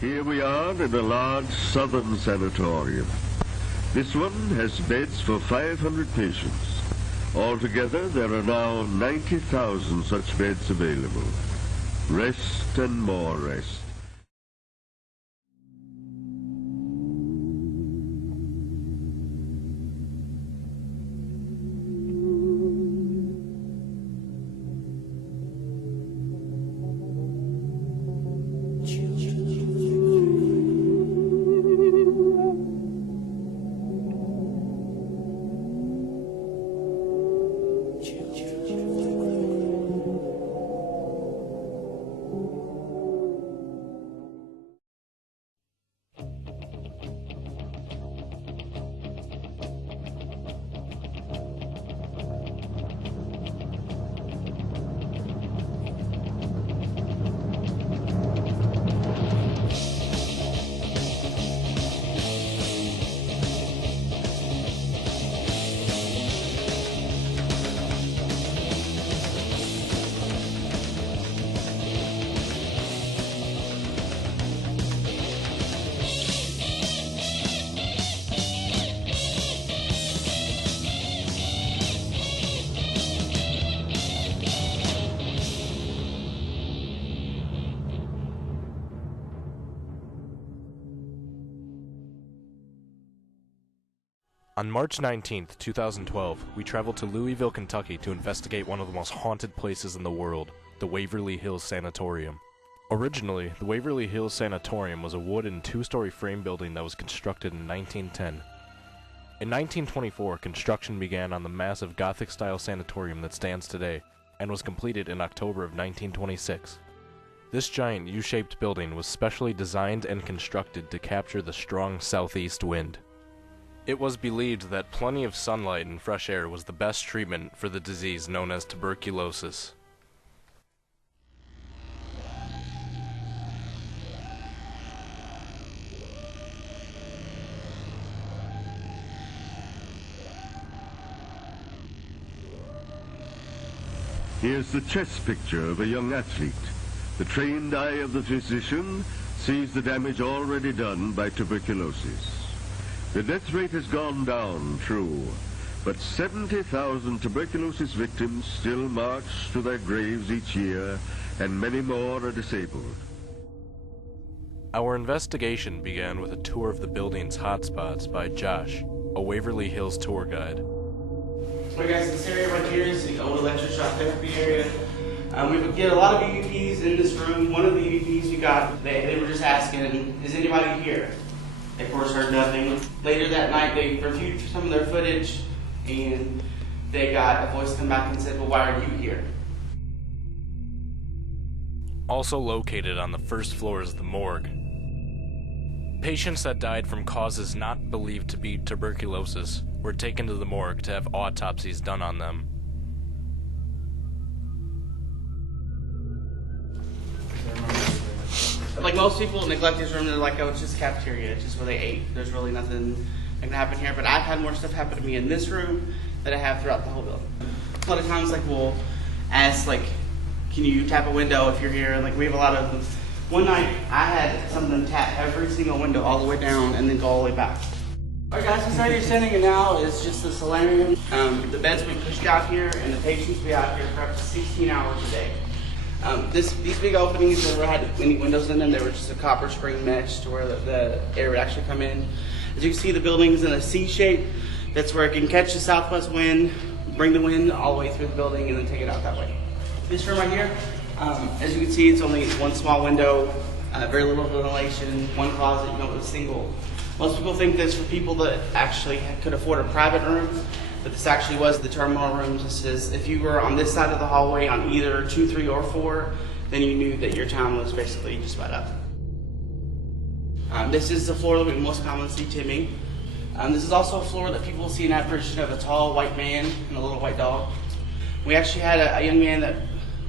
Here we are in a large southern sanatorium. This one has beds for 500 patients. Altogether, there are now 90,000 such beds available. Rest and more rest. On March 19, 2012, we traveled to Louisville, Kentucky to investigate one of the most haunted places in the world, the Waverly Hills Sanatorium. Originally, the Waverly Hills Sanatorium was a wooden two-story frame building that was constructed in 1910. In 1924, construction began on the massive Gothic-style sanatorium that stands today, and was completed in October of 1926. This giant U-shaped building was specially designed and constructed to capture the strong southeast wind. It was believed that plenty of sunlight and fresh air was the best treatment for the disease known as tuberculosis. Here's the chest picture of a young athlete. The trained eye of the physician sees the damage already done by tuberculosis. The death rate has gone down, true, but 70,000 tuberculosis victims still march to their graves each year, and many more are disabled. Our investigation began with a tour of the building's hotspots by Josh, a Waverly Hills tour guide. Alright guys, this area right here is the old electroshock therapy area. We get a lot of EVPs in this room. One of the EVPs we got, they were just asking, is anybody here? They of course heard nothing. Later that night they reviewed some of their footage and they got a voice come back and said, well, why are you here? Also located on the first floor is the morgue. Patients that died from causes not believed to be tuberculosis were taken to the morgue to have autopsies done on them. Like most people neglect this room, they're like, oh, it's just cafeteria, it's just where they ate. There's really nothing that can happen here. But I've had more stuff happen to me in this room than I have throughout the whole building. A lot of times, like, we'll ask, like, can you tap a window if you're here? And, like, we have a lot of them. One night, I had something tap every single window all the way down and then go all the way back. Alright guys, this area you're standing in now is just the solarium. The beds we pushed out here and the patients we out here for up to 16 hours a day. These big openings never had any windows in them. They were just a copper screen mesh to where the air would actually come in. As you can see, the building's in a C shape. That's where it can catch the southwest wind, bring the wind all the way through the building, and then take it out that way. This room right here, as you can see, it's only one small window, very little ventilation, one closet, with a single. Most people think this for people that actually could afford a private room, but this actually was the terminal rooms. This is, if you were on this side of the hallway on either 2, 3, or 4, then you knew that your time was basically just about up. This is the floor that we most commonly see Timmy. This is also a floor that people see an apparition of a tall white man and a little white dog. We actually had a young man that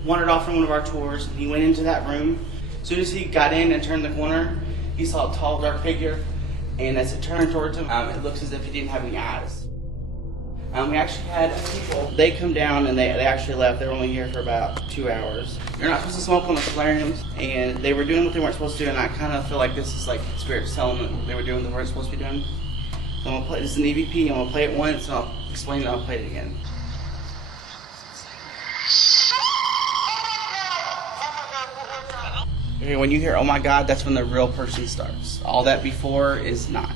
wandered off from one of our tours, and he went into that room. As soon as he got in and turned the corner, he saw a tall, dark figure, and as it turned towards him, it looks as if he didn't have any eyes. We actually had people, they come down and they actually left. They were only here for about 2 hours. You're not supposed to smoke on the solariums, and they were doing what they weren't supposed to do, and I kind of feel like this is like spirits telling them they were doing what they weren't supposed to be doing. So I'm going to play, this is an EVP, I'm going to play it once, and I'll explain it, I'll play it again. Okay, when you hear, oh my God, that's when the real person starts. All that before is not.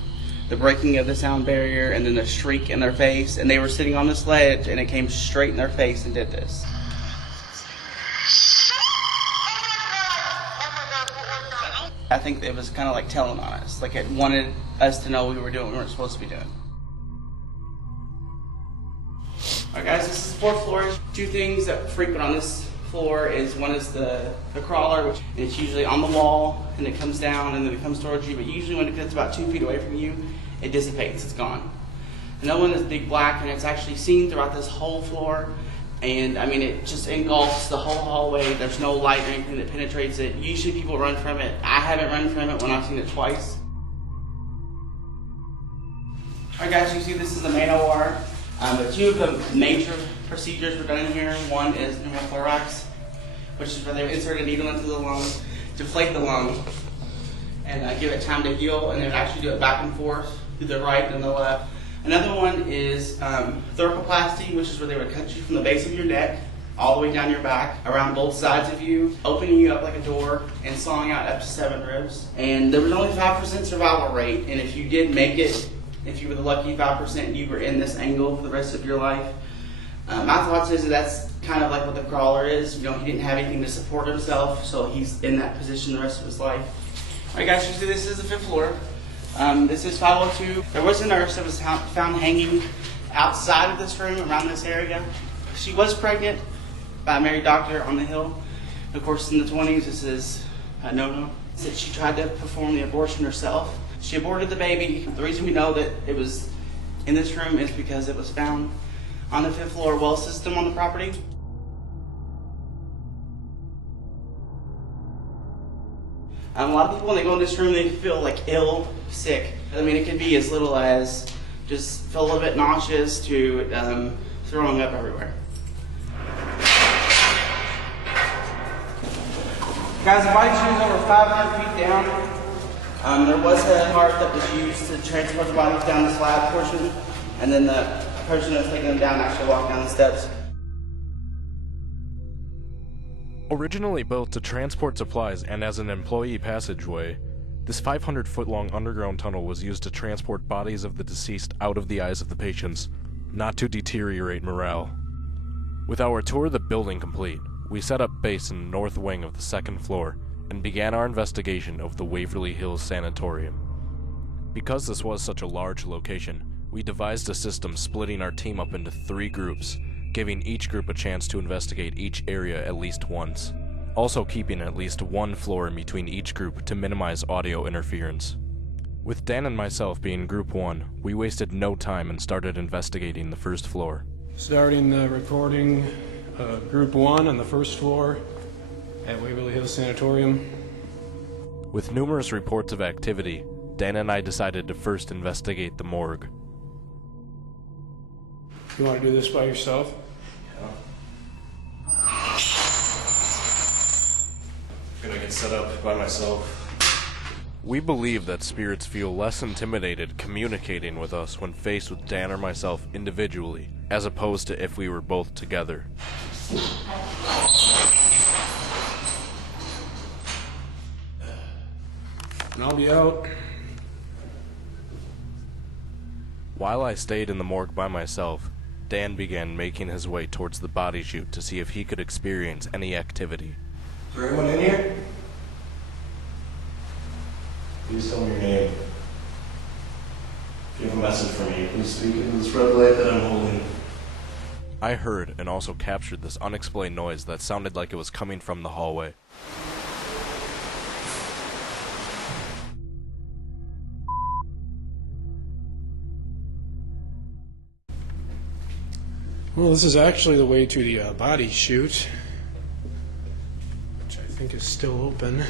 The breaking of the sound barrier and then the shriek in their face, and they were sitting on this ledge and it came straight in their face and did this. I think it was kind of like telling on us, like it wanted us to know we were doing what we weren't supposed to be doing. Alright guys, this is the 4th floor. 2 things that frequent on this floor is, one is the crawler, which it's usually on the wall and it comes down and then it comes towards you, but usually when it gets about 2 feet away from you, it dissipates, it's gone. Another one is big black, and it's actually seen throughout this whole floor, and I mean it just engulfs the whole hallway. There's no light or anything that penetrates it. Usually people run from it. I haven't run from it when I've seen it twice. Alright guys, you see this is the main OR. But 2 of the major procedures were done in here. One is pneumothorax, which is where they insert a needle into the lung, deflate the lung, and give it time to heal, and they would actually do it back and forth to the right and the left. Another one is thoracoplasty, which is where they would cut you from the base of your neck all the way down your back, around both sides of you, opening you up like a door and sawing out up to 7 ribs. And there was only 5% survival rate, and if you did make it, if you were the lucky 5%, you were in this angle for the rest of your life. My thoughts is that that's kind of like what the crawler is. You know, he didn't have anything to support himself, so he's in that position the rest of his life. Alright guys, you see this is the 5th floor. This is 502. There was a nurse that was found hanging outside of this room, around this area. She was pregnant by a married doctor on the hill. Of course, in the 20s, this is a no-no. Said she tried to perform the abortion herself. She aborted the baby. The reason we know that it was in this room is because it was found on the 5th floor well system on the property. A lot of people, when they go in this room, they feel like ill, sick. I mean, it could be as little as just feel a little bit nauseous to throwing up everywhere. Guys, the body chute is over 500 feet down. There was a cart that was used to transport the bodies down the slab portion, and then the person that was taking them down actually walked down the steps. Originally built to transport supplies and as an employee passageway, this 500-foot-long underground tunnel was used to transport bodies of the deceased out of the eyes of the patients, not to deteriorate morale. With our tour of the building complete, we set up base in the north wing of the 2nd floor and began our investigation of the Waverly Hills Sanatorium. Because this was such a large location, we devised a system splitting our team up into 3 groups, giving each group a chance to investigate each area at least once, also keeping at least 1 floor in between each group to minimize audio interference. With Dan and myself being Group 1, we wasted no time and started investigating the 1st floor. Starting the recording Group 1 on the 1st floor at Waverly Hills Sanatorium. With numerous reports of activity, Dan and I decided to first investigate the morgue. You want to do this by yourself? I'm gonna get set up by myself. We believe that spirits feel less intimidated communicating with us when faced with Dan or myself individually, as opposed to if we were both together. And I'll be out. While I stayed in the morgue by myself, Dan began making his way towards the body chute to see if he could experience any activity. Is there anyone in here? Please tell me your name. If you have a message for me, please speak into this red light that I'm holding. I heard and also captured this unexplained noise that sounded like it was coming from the hallway. Well, this is actually the way to the body chute, which I think is still open. I'm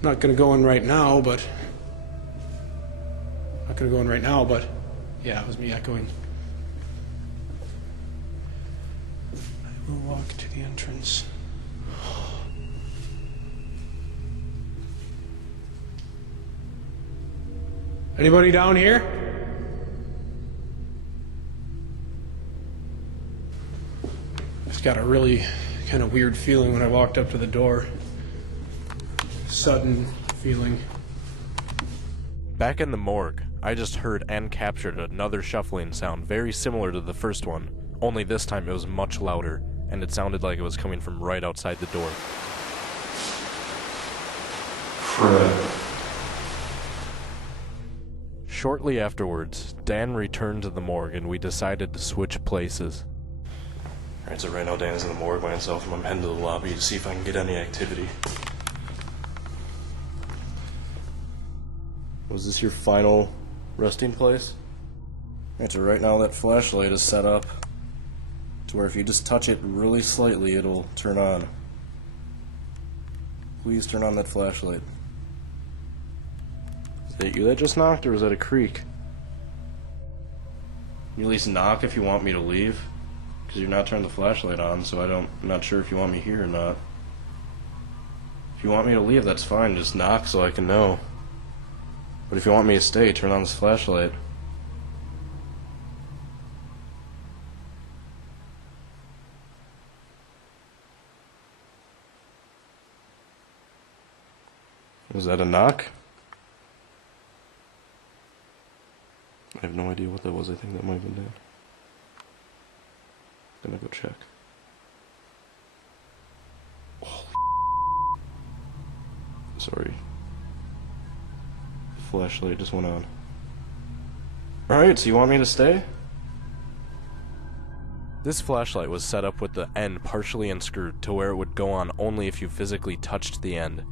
not going to go in right now, but yeah, it was me echoing. We'll walk to the entrance. Anybody down here? Just got a really kind of weird feeling when I walked up to the door. Sudden feeling. Back in the morgue, I just heard and captured another shuffling sound very similar to the first one, only this time it was much louder, and it sounded like it was coming from right outside the door. Fred. Shortly afterwards, Dan returned to the morgue and we decided to switch places. Alright, so right now Dan's in the morgue by himself, and I'm heading to the lobby to see if I can get any activity. Was this your final resting place? Alright, so right now that flashlight is set up to where if you just touch it really slightly, it'll turn on. Please turn on that flashlight. Is that you that just knocked, or was that a creak? You at least knock if you want me to leave, because you're not turning the flashlight on, so I'm not sure if you want me here or not. If you want me to leave, that's fine, just knock so I can know. But if you want me to stay, turn on this flashlight. Was that a knock? I have no idea what that was. I think that might have been Dan. Gonna go check. Oh, sorry. The flashlight just went on. Alright, so you want me to stay? This flashlight was set up with the end partially unscrewed to where it would go on only if you physically touched the end.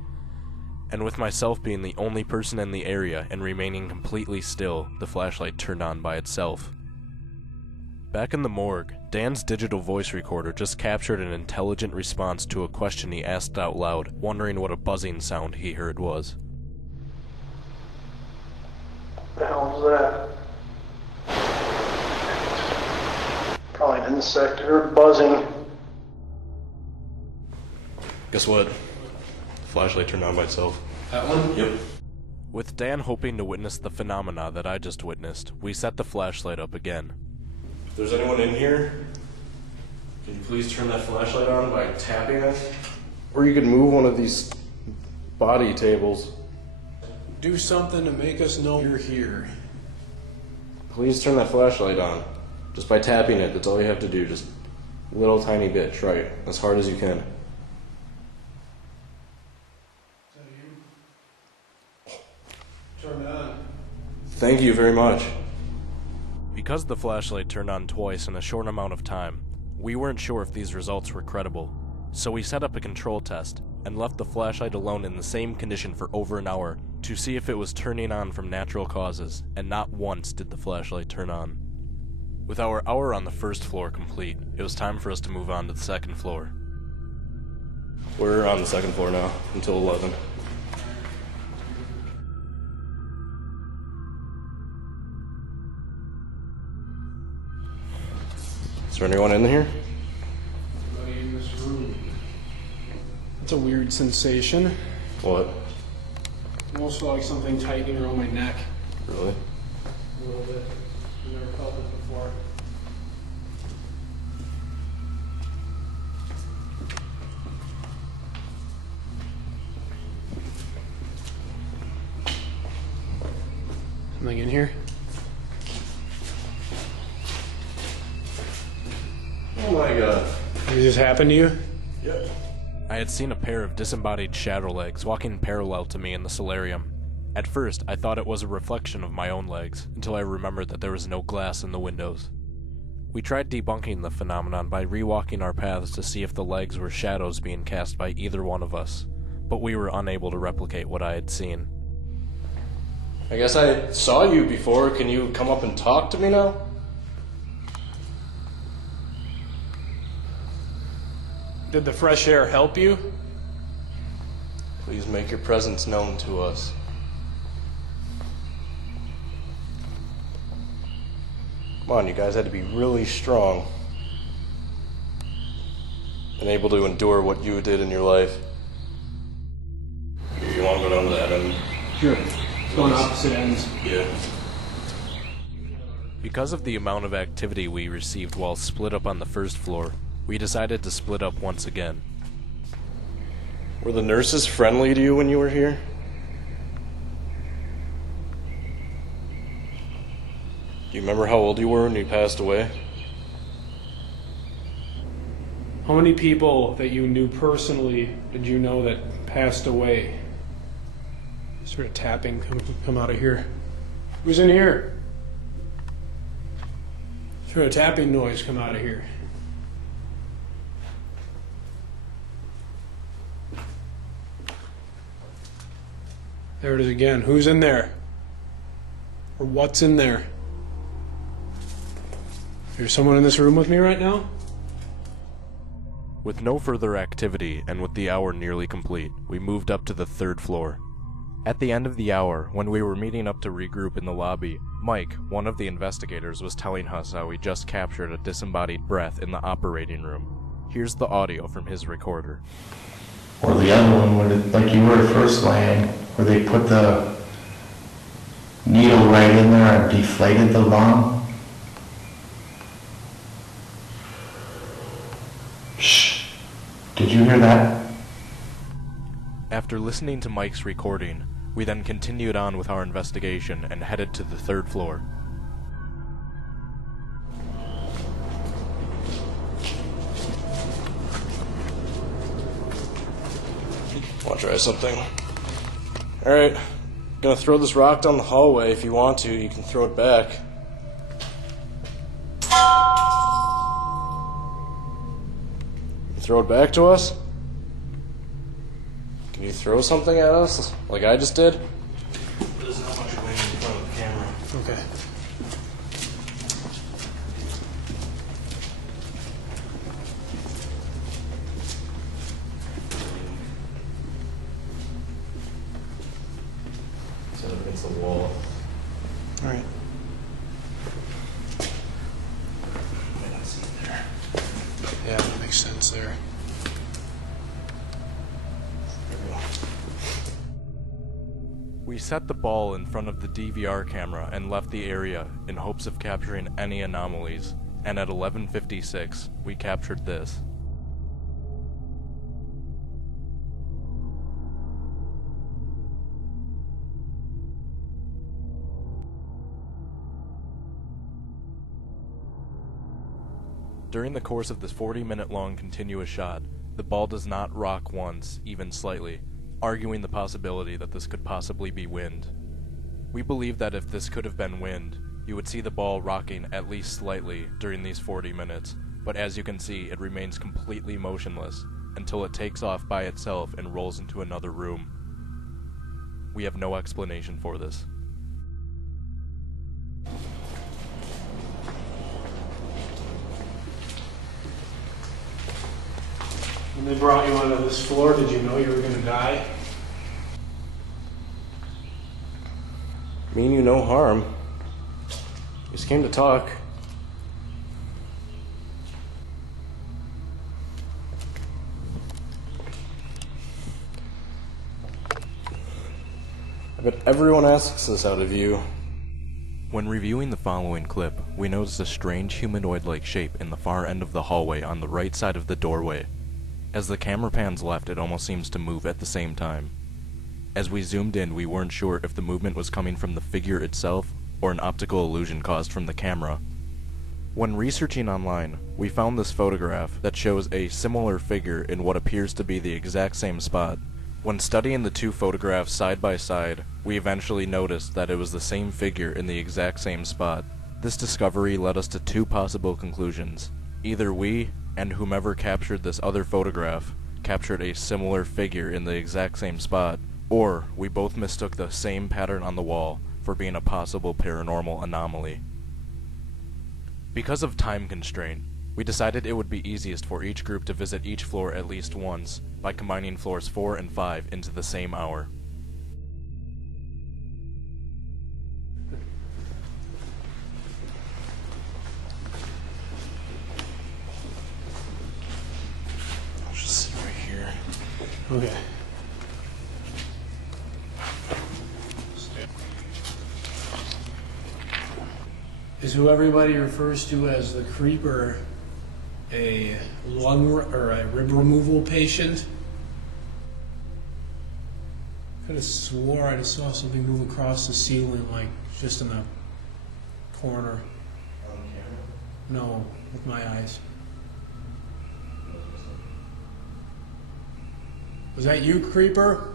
And with myself being the only person in the area and remaining completely still, the flashlight turned on by itself. Back in the morgue, Dan's digital voice recorder just captured an intelligent response to a question he asked out loud, wondering what a buzzing sound he heard was. What the hell was that? Probably an insect or buzzing. Guess what? Flashlight turned on by itself. That one? Yep. With Dan hoping to witness the phenomena that I just witnessed, we set the flashlight up again. If there's anyone in here, can you please turn that flashlight on by tapping it? Or you could move one of these body tables. Do something to make us know you're here. Please turn that flashlight on. Just by tapping it, that's all you have to do. Just a little tiny bit. Try it. As hard as you can. Turn it on. Thank you very much. Because the flashlight turned on twice in a short amount of time, we weren't sure if these results were credible, so we set up a control test and left the flashlight alone in the same condition for over an hour to see if it was turning on from natural causes, and not once did the flashlight turn on. With our hour on the first floor complete, it was time for us to move on to the second floor. We're on the second floor now, until 11. Is there anyone in here? Everybody in this room. It's a weird sensation. What? Almost feel like something tightening around my neck. Really? A little bit. I've never felt it before. Something in here? Oh my god. Did this happen to you? Yep. I had seen a pair of disembodied shadow legs walking parallel to me in the solarium. At first, I thought it was a reflection of my own legs, until I remembered that there was no glass in the windows. We tried debunking the phenomenon by rewalking our paths to see if the legs were shadows being cast by either one of us, but we were unable to replicate what I had seen. I guess I saw you before. Can you come up and talk to me now? Did the fresh air help you? Please make your presence known to us. Come on, you guys had to be really strong. been able to endure what you did in your life. You want to go down to that end? Sure. It's going opposite ends. Yeah. Because of the amount of activity we received while split up on the first floor, we decided to split up once again. Were the nurses friendly to you when you were here? Do you remember how old you were when you passed away? How many people that you knew personally did you know that passed away? Sort of tapping come out of here. Who's in here? Sort of tapping noise come out of here. There it is again. Who's in there? Or what's in there? There's someone in this room with me right now? With no further activity, and with the hour nearly complete, we moved up to the third floor. At the end of the hour, when we were meeting up to regroup in the lobby, Mike, one of the investigators, was telling us how he just captured a disembodied breath in the operating room. Here's the audio from his recorder. Or the other one, where like you were first laying, where they put the needle right in there and deflated the lung. Shh. Did you hear that? After listening to Mike's recording, we then continued on with our investigation and headed to the third floor. Want to try something? Alright. Gonna throw this rock down the hallway. If you want to, you can throw it back. You throw it back to us? Can you throw something at us, like I just did? There's not much wind in front of the camera. Okay. Set up against the wall. All right. Might not see it there. Yeah, that makes sense there. There we go. We set the ball in front of the DVR camera and left the area in hopes of capturing any anomalies, and at 11:56, we captured this. During the course of this 40-minute long continuous shot, the ball does not rock once, even slightly, arguing the possibility that this could possibly be wind. We believe that if this could have been wind, you would see the ball rocking at least slightly during these 40 minutes, but as you can see, it remains completely motionless until it takes off by itself and rolls into another room. We have no explanation for this. When they brought you onto this floor, did you know you were going to die? Mean you no harm. Just came to talk. I bet everyone asks this out of you. When reviewing the following clip, we noticed a strange humanoid-like shape in the far end of the hallway on the right side of the doorway. As the camera pans left, it almost seems to move at the same time. As we zoomed in, we weren't sure if the movement was coming from the figure itself or an optical illusion caused from the camera. When researching online, we found this photograph that shows a similar figure in what appears to be the exact same spot. When studying the two photographs side by side, we eventually noticed that it was the same figure in the exact same spot. This discovery led us to two possible conclusions. Either we, and whomever captured this other photograph, captured a similar figure in the exact same spot, or we both mistook the same pattern on the wall for being a possible paranormal anomaly. Because of time constraint, we decided it would be easiest for each group to visit each floor at least once by combining floors 4 and 5 into the same hour. Okay. Is who everybody refers to as the creeper a lung or a rib removal patient? I could have swore I just saw something move across the ceiling, like just in the corner. On camera? No, with my eyes. Was that you, creeper?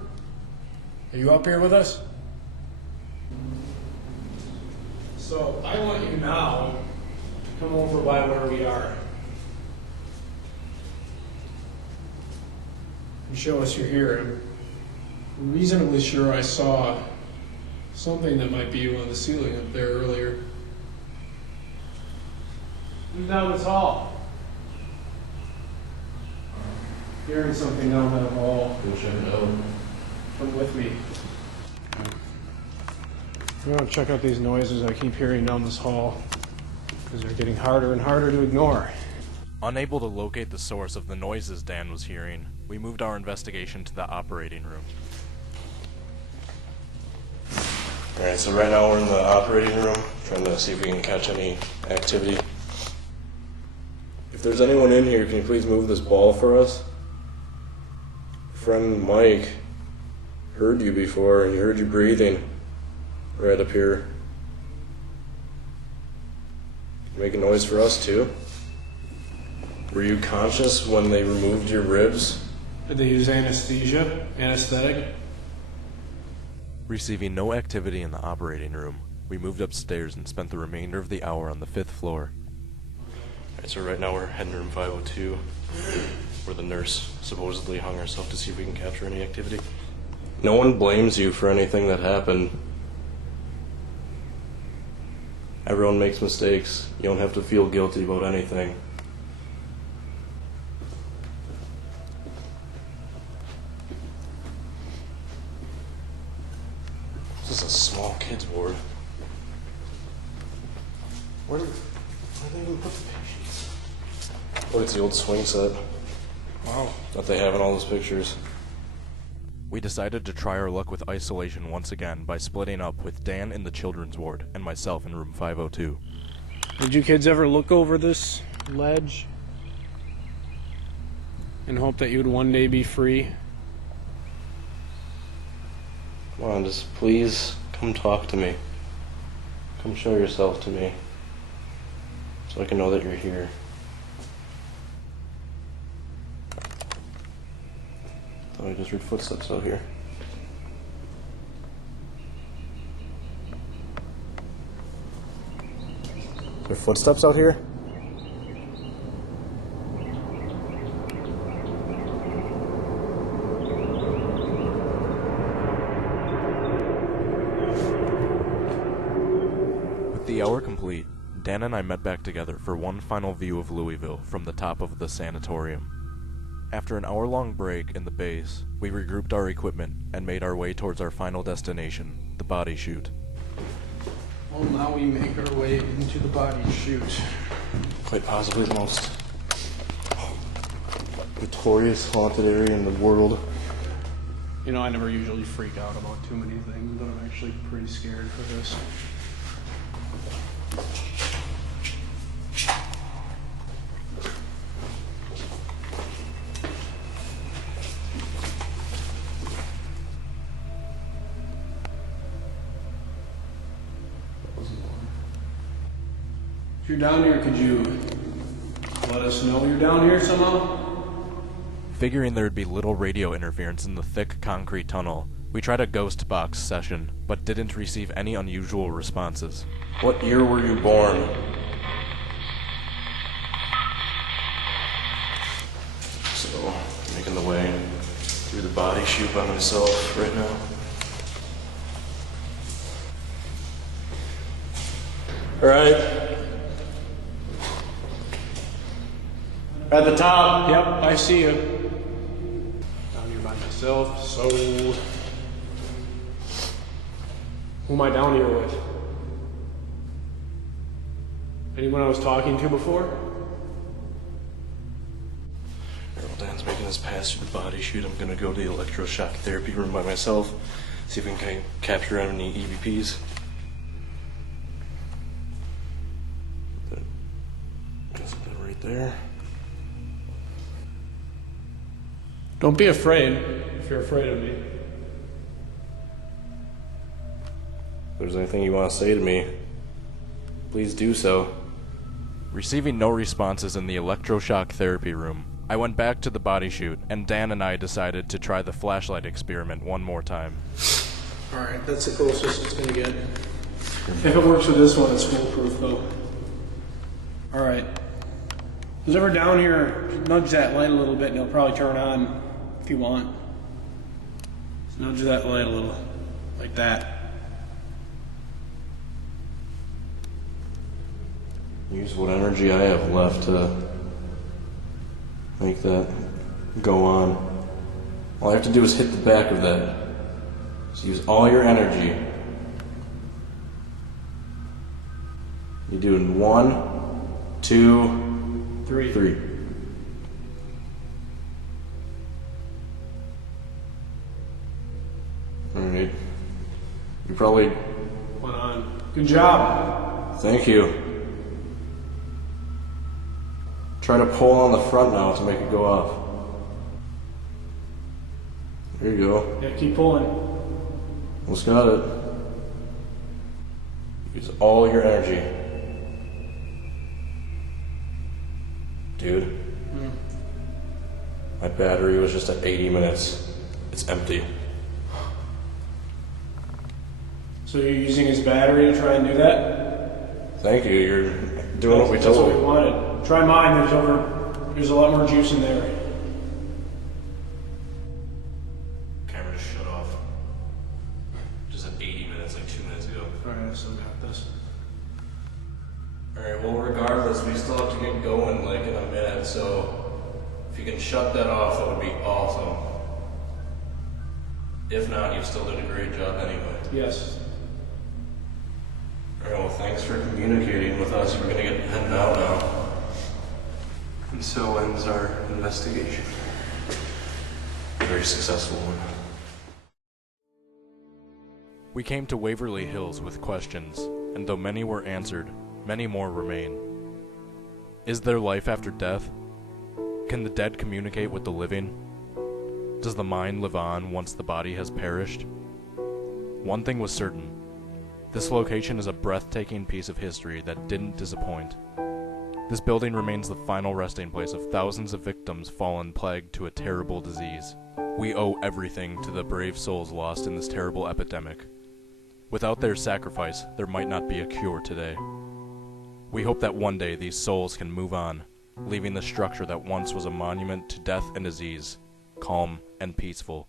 Are you up here with us? So I want you now to come over by where we are and show us you're here. I'm reasonably sure I saw something that might be you on the ceiling up there earlier. Who's down this hall? Hearing something down that hall. Wish I know. Come with me. I'm going to check out these noises I keep hearing down this hall, because they're getting harder and harder to ignore. Unable to locate the source of the noises Dan was hearing, we moved our investigation to the operating room. Alright, so right now we're in the operating room, trying to see if we can catch any activity. If there's anyone in here, can you please move this ball for us? Friend Mike heard you before, and he heard you breathing right up here. Make a noise for us too. Were you conscious when they removed your ribs? Did they use anesthesia? Anesthetic? Receiving no activity in the operating room, we moved upstairs and spent the remainder of the hour on the 5th floor. Alright, so right now we're heading to room 502, where the nurse supposedly hung herself to see if we can capture any activity. No one blames you for anything that happened. Everyone makes mistakes. You don't have to feel guilty about anything. This is a small kids ward. Where did they even put the patients? Oh, it's the old swing set. Wow. That they have in all those pictures. We decided to try our luck with isolation once again by splitting up with Dan in the children's ward and myself in room 502. Did you kids ever look over this ledge and hope that you'd one day be free? Come on, just please come talk to me. Come show yourself to me. So I can know that you're here. Thought I just heard footsteps out here. There are footsteps out here? With the hour complete, Dan and I met back together for one final view of Louisville from the top of the Sanatorium. After an hour-long break in the base, we regrouped our equipment and made our way towards our final destination, the body chute. Well, now we make our way into the body chute. Quite possibly the most notorious haunted area in the world. You know, I never usually freak out about too many things, but I'm actually pretty scared for this. If you're down here, could you let us know you're down here somehow? Figuring there'd be little radio interference in the thick concrete tunnel, we tried a ghost box session, but didn't receive any unusual responses. What year were you born? So, making the way through the body chute by myself right now. Alright. At the top. Yep, I see you. Down here by myself, so... Who am I down here with? Anyone I was talking to before? Here, well, Dan, John's making us pass through the body chute. I'm gonna go to the electroshock therapy room by myself, see if we can capture any EVPs. Guess that right there. Don't be afraid if you're afraid of me. If there's anything you want to say to me, please do so. Receiving no responses in the electroshock therapy room, I went back to the body chute, and Dan and I decided to try the flashlight experiment one more time. Alright, that's the closest it's gonna get. If it works with this one, it's foolproof though. Alright. Who's ever down here, nudge that light a little bit and it'll probably turn on if you want. Just nudge that light a little, like that. Use what energy I have left to make that go on. All I have to do is hit the back of that. So use all your energy. You're doing 1, 2, 3. Alright. You probably... Went on. Good job. Thank you. Try to pull on the front now to make it go off. There you go. Yeah, keep pulling. Almost got it. Use all your energy. Dude. My battery was just at 80 minutes. It's empty. So you're using his battery to try and do that? Thank you. You're doing what we told you. That's what we wanted. Try mine. There's a lot more juice in there. Camera just shut off. Just at 80 minutes, like 2 minutes ago. Alright, I still got this. Alright, well, regardless, we still have to get going like in a minute, so if you can shut that off, that would be awesome. If not, you still did a great job anyway. Yes. Alright, well, thanks for communicating with us. We're gonna get heading out now. And so ends our investigation. A very successful one. We came to Waverly Hills with questions, and though many were answered, many more remain. Is there life after death? Can the dead communicate with the living? Does the mind live on once the body has perished? One thing was certain. This location is a breathtaking piece of history that didn't disappoint. This building remains the final resting place of thousands of victims fallen plagued to a terrible disease. We owe everything to the brave souls lost in this terrible epidemic. Without their sacrifice, there might not be a cure today. We hope that one day these souls can move on, leaving the structure that once was a monument to death and disease, calm and peaceful.